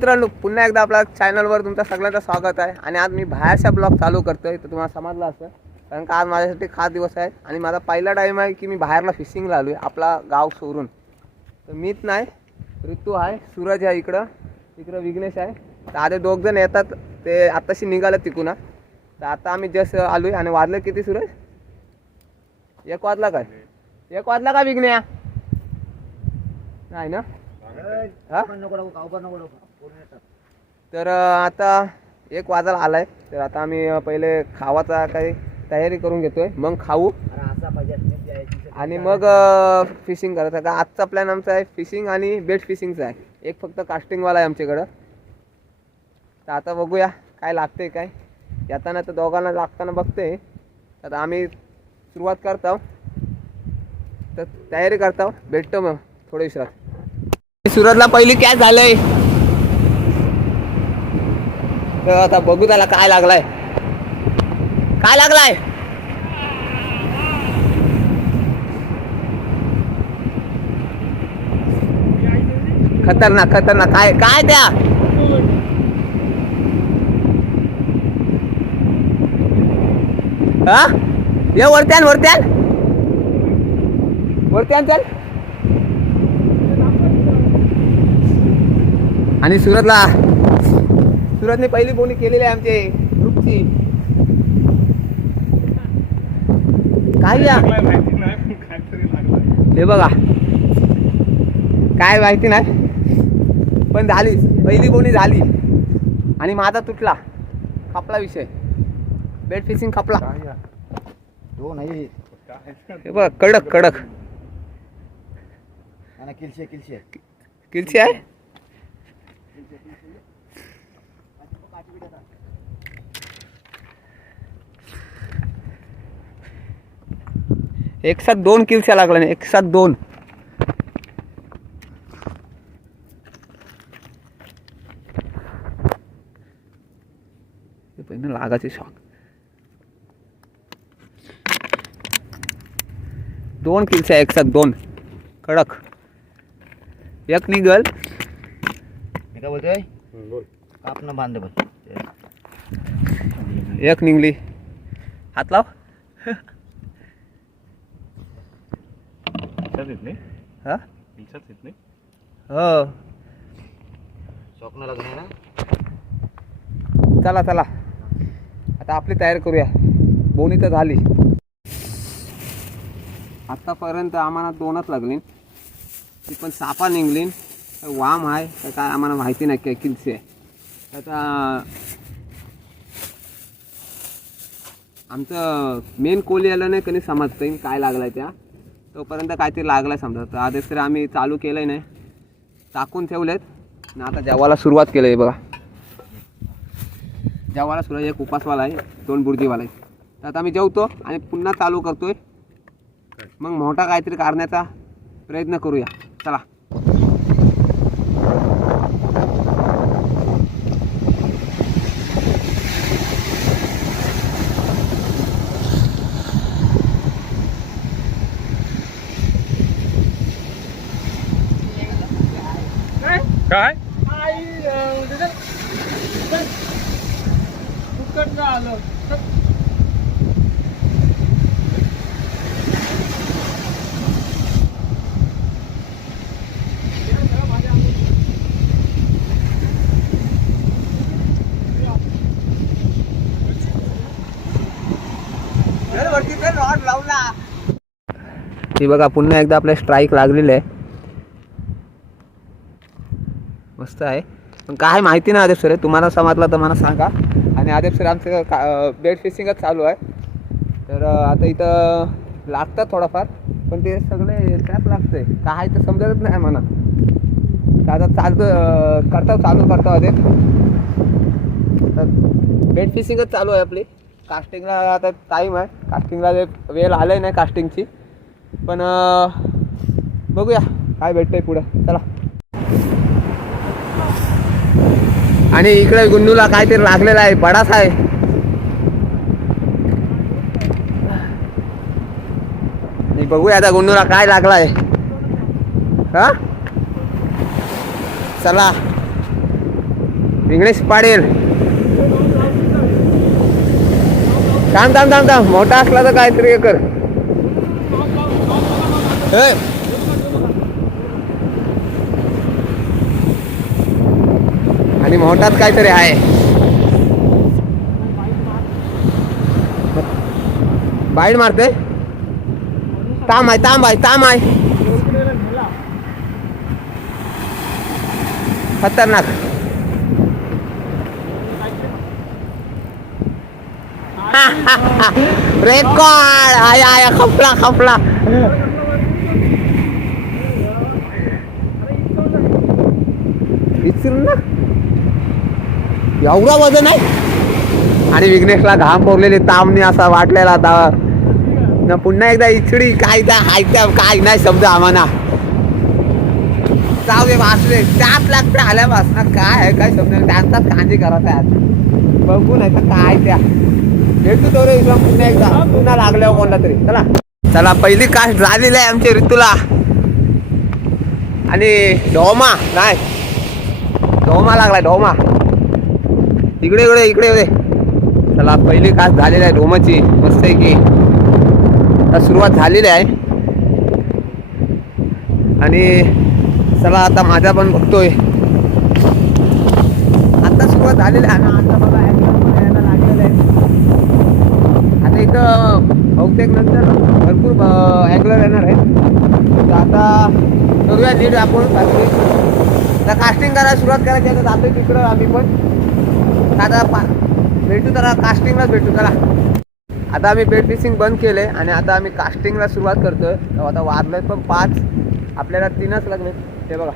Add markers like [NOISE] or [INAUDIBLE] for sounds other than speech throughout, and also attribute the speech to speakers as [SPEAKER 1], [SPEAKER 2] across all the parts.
[SPEAKER 1] मित्रांनो पुन्हा एकदा आपल्या चॅनलवर तुमचं सगळ्यांचं स्वागत आहे. आणि आज मी बाहेरचा ब्लॉग चालू करतोय तर तुम्हाला समजलं असं कारण का आज माझ्यासाठी खास दिवस आहे. आणि माझा पहिला टाईम आहे की मी बाहेरला फिशिंगला आलो आहे आपला गाव सोडून तर मीच नाही ऋतू आहे सूरज आहे इकडं. इकडं विघ्नेश आहे. तर आता दोघ जण येतात ते आत्ताशी निघालं तिकून. तर आता आम्ही जस्ट आलो आहे आणि वाजलं किती सूरज? एक वाजला काय? एक वाजला का विघ्न्या नाही ना? हा? तर आता एक वाजायला आलाय. तर आता आम्ही पहिले खावाचा काही तयारी करून घेतोय. मग खाऊ. आणि मग फिशिंग करायचं. का आजचा प्लॅन आमचा आहे फिशिंग आणि बेट फिशिंगचा आहे. एक फक्त कास्टिंगवाला आहे आमच्याकडं. तर आता बघूया काय लागतंय काय. येताना तर दोघांना लागताना बघतोय. तर आम्ही सुरुवात करतो तर तयारी करतो भेटतो मग थोड्या विश्रात सुरतला पहिली काय झालंय. आता बघू त्याला काय लागलाय. काय लागलाय? खतरनाक खतरनाक. काय काय त्या? हा? ये वरत्यान वरत्यान वरत्यान चल. आणि सुरतला. सुरतने पहिली बोनी केलेली आहे आमचे ग्रुपची. काय या? हे बघा. काय माहिती नाही. पण झाली. पहिली बोनी झाली. आणि माझा तुटला. खपला विषय. बेट फिशिंग खपला.
[SPEAKER 2] दोन आहे.
[SPEAKER 1] हे बघ कडक कडक.
[SPEAKER 2] किलशे
[SPEAKER 1] आहे? एक साथ दोन किलच्या लागला नाही एक साथ दोन. पहिलं लागाचे शॉक दोन किलच्या एक साथ दोन. कडक. एक निघल.
[SPEAKER 2] मी काय बोलतोय कापणं बांध बस
[SPEAKER 1] एक निघली हात लाव. हा? हो.
[SPEAKER 2] स्वप्न लग्न आहे ना?
[SPEAKER 1] चला चला. आता आपली तयारी करूया. बोनी तर झाली. आतापर्यंत आम्हाला दोनच लागली. ती पण सापा निघली. वाम आहे तर काय आम्हाला माहिती नाही काय किलसे आता आमचं मेन कोली आलं नाही कधी समजतं काय लागलाय त्या. तोपर्यंत काहीतरी लागलाय समजा. तर आधीच तरी आम्ही चालू केलं आहे नाही. टाकून ठेवलेत. ना आता जेवायला सुरुवात केलं आहे बघा. जेवायला सुरुवात एक उपासवाला आहे दोन बुर्जीवाला आहे तर आता आम्ही जेवतो आणि पुन्हा चालू करतो आहे मग मोठा काहीतरी करण्याचा प्रयत्न करूया. चला. हे बघा पुन्हा एकदा आपल्या स्ट्राईक लागलेलं आहे. मस्त आहे. पण काय माहिती नाही आदेश सर तुम्हाला समजलं तर मला सांगा. आणि आदेश सर आमचं का बेड फिशिंगच चालू आहे. तर आता इथं लागतात थोडाफार पण ते सगळे ट्रॅप आहे काय तर समजतच नाही मला. आता चालतं करता चालू करता आदेश बेड फिशिंगच चालू आहे आपली. कास्टिंगला आता टाईम आहे. कास्टिंगला वेळ आलं नाही कास्टिंगची पण बघूया काय भेटतंय पुढं. चला. आणि इकडे गुन्नूला काहीतरी लागलेला आहे बडाच आहे. बघूया आता गुन्नूला काय लागलाय. हा? चला. विघ्नेश पाडेल. थांब थांब थांब थांब. मोठा असला तर काहीतरी हे कर. आणि मोठात काहीतरी आहे. बाईट मारते. ताम आहे ताम आहे ताम आहे खतरनाक. [LAUGHS] रेकॉर्ड. आया आया खपला खपला. विचारून ना एवढा वजन आहे. आणि विघ्नेशला घाम पोरलेले तामने असा वाटलेला आता. पुन्हा एकदा इचडी काय त्या हाय काय नाही शब्द आम्हाला. जाऊ दे वाचले त्यात लागते आल्या वाचणार काय आहे काय शब्द त्यांचाच कांजी करत आहे बघू नाही तर काय त्या. भेटू तो रे पुन्हा एकदा. पुन्हा लागल्यावर हो कोणला तरी. चला. चला पहिली कास्ट झालेली आहे आमच्या ऋतूला. आणि डोमा नाही. डोमा लागलाय डोमा. इकडे इकडे इकडे इकडे. चला पहिली कास झालेली आहे डोमाची. मस्त आहे की. आता सुरुवात झालेली आहे. आणि चला आता माझा पण बघतोय. आता सुरुवात झालेली आहे. ना आता बघा यायला लागलेलं आहे. आता इथं बहुतेक नंतर भरपूर अँगलर येणार आहेत. तर आता करूया नीट आपण. आता कास्टिंग करायला सुरुवात करायची आता तर तिकडं आम्ही पण. आता पा भेटू त्याला कास्टिंगलाच भेटू चला आता आम्ही बेड फिशिंग बंद केले आणि आता आम्ही कास्टिंगला सुरुवात करतोय. तर आता वाजलेत पण पाच. आपल्याला तीनच लागले हे बघा.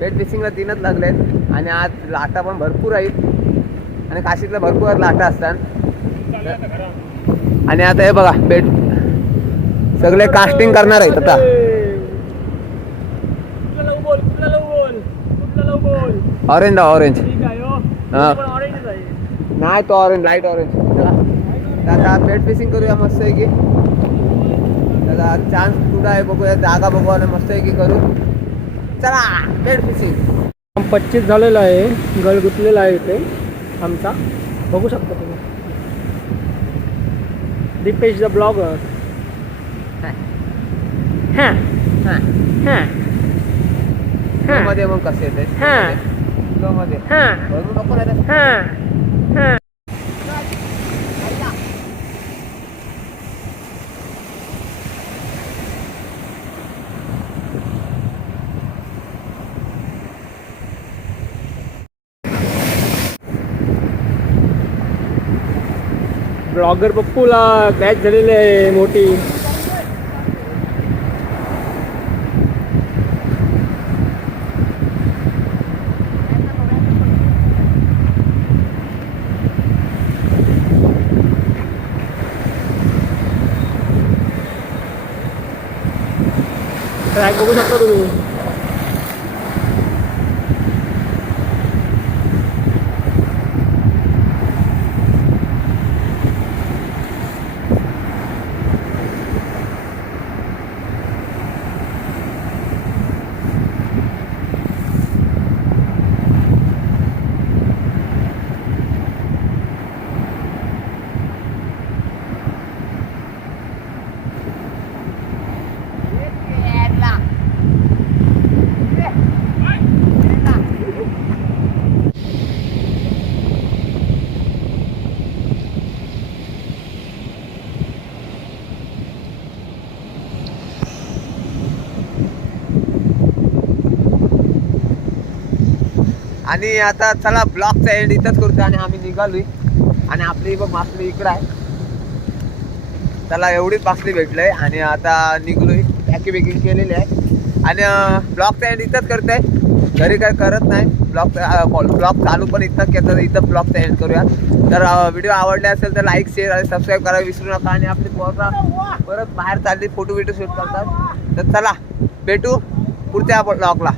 [SPEAKER 1] बेड फिशिंगला तीनच लागलेत आणि आज लाटा पण भरपूर आहेत. आणि काशीतला भरपूर लाटा असतात. आणि आता हे बघा बेड सगळे कास्टिंग करणार आहेत आता
[SPEAKER 3] कुठला लव बोल कुठला लव बोल कुठला लव बोल
[SPEAKER 1] ऑरेंज ऑरेंज
[SPEAKER 3] हो.
[SPEAKER 1] हा. नाही तो ऑरेंज लाइट ऑरेंज आता बेड फिशिंग करूया मस्त आहे की. त्याचा चान्स कुठं आहे बघूया जागा बघू आणि मस्त आहे की करू. चला बेड फिशिंग
[SPEAKER 3] पच्चीस झालेला आहे गळ गुतलेला आहे इथे आमचा. बघू शकता तुम्ही. दीपेश द ब्लॉगर हां.
[SPEAKER 1] हां.
[SPEAKER 3] हां. हां
[SPEAKER 1] मध्ये मग कसे येते?
[SPEAKER 3] हां.
[SPEAKER 1] मध्ये
[SPEAKER 3] हां. हां. हां. ब्लॉगर पप्पूला बॅच झालेली आहे मोठी. ट्रॅक बघू शकता तुम्ही.
[SPEAKER 1] आणि आता चला ब्लॉकचा एंड इथंच करतो आणि आम्ही निघालोय. आणि आपली बघ मासली इकडं आहे. चला एवढीच मासली भेटलंय आणि आता निघलोय. पॅकी बेकिंग केलेली आहे. आणि ब्लॉकचा एंड इथंच करतोय. घरी काय करत नाही. ब्लॉक ब्लॉग चालू पण इथं केलं तर इथं ब्लॉकचा एंड करूया. तर व्हिडिओ आवडले असेल तर लाईक शेअर आणि सबस्क्राईब करायला विसरू नका. आणि आपली पोरा परत बाहेर चालली फोटो बिटो शूट करतात. तर चला भेटू पुढच्या ब्लॉगला